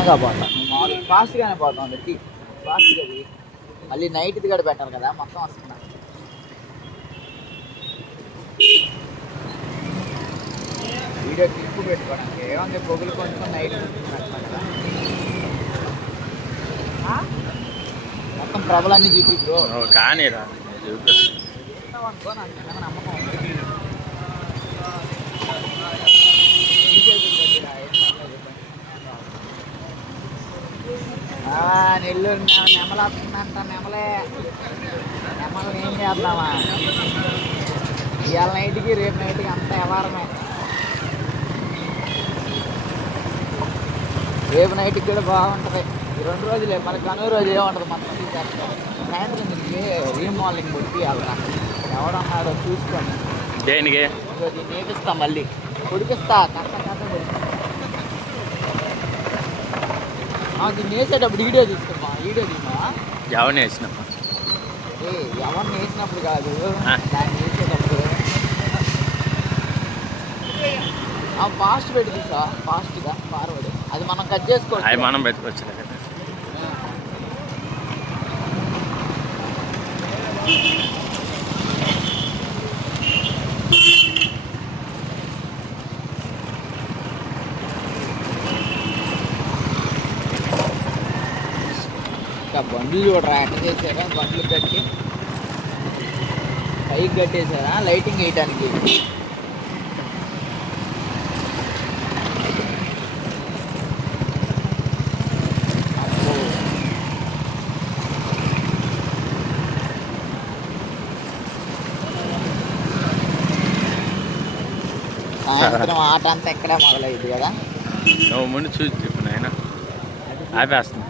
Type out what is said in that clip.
చిన్నగా పోతాం మామూలు ఫాస్ట్గానే పోతాం అది ఫాస్ట్గా మళ్ళీ నైట్ది కూడా పెట్టాలి కదా మొత్తం వస్తున్నా వీడియో క్లిప్ పెట్టుకోవడానికి ఏముంది పొగులు కొంచెం నైట్ పెట్టాలి కదా మొత్తం ప్రభలన్నీ చూపి బ్రో కానీ అనుకో నాకు చిన్నగా నమ్మకం ఉంది నెల్లూరు నెమలు వస్తుందంట నెమలు ఏం చేద్దామా ఇవాళ నైట్కి రేపు నైట్కి అంత వ్యవహారమే రేపు నైట్కి కూడా బాగుంటుంది ఈ 2 రోజులే మన కనుమ రోజు ఏముంటుంది మన సాయంత్రం తిరిగి రీమోడలింగ్ కొట్టి వెళ్తా ఎవడన్నాడో చూసుకొని దేనికి దీన్ని నేపిస్తా మళ్ళీ ఉడికిస్తా కట్ట దీన్ని వేసేటప్పుడు వీడియో తీసుకున్నా వీడియో తీసినా ఎవరిని వేసినప్పుడు ఎవరిని వేసినప్పుడు కాదు దాన్ని వేసేటప్పుడు ఫాస్ట్ పెట్టి తీసా ఫాస్ట్గా ఫార్వర్డ్ అది మనం కట్ చేసుకోవచ్చు అవి మనం పెట్టుకోవచ్చు కదా ఇంకా బండ్లు చూడరా ఎట్లా చేసారా బండ్లు కట్టి పైకి కట్టేసారా లైటింగ్ వేయడానికి సాయంత్రం ఆట అంతా ఎక్కడే మొదలైంది కదా నువ్వు ముందు చూసి చెప్పు నాయన ఆపేస్తున్నా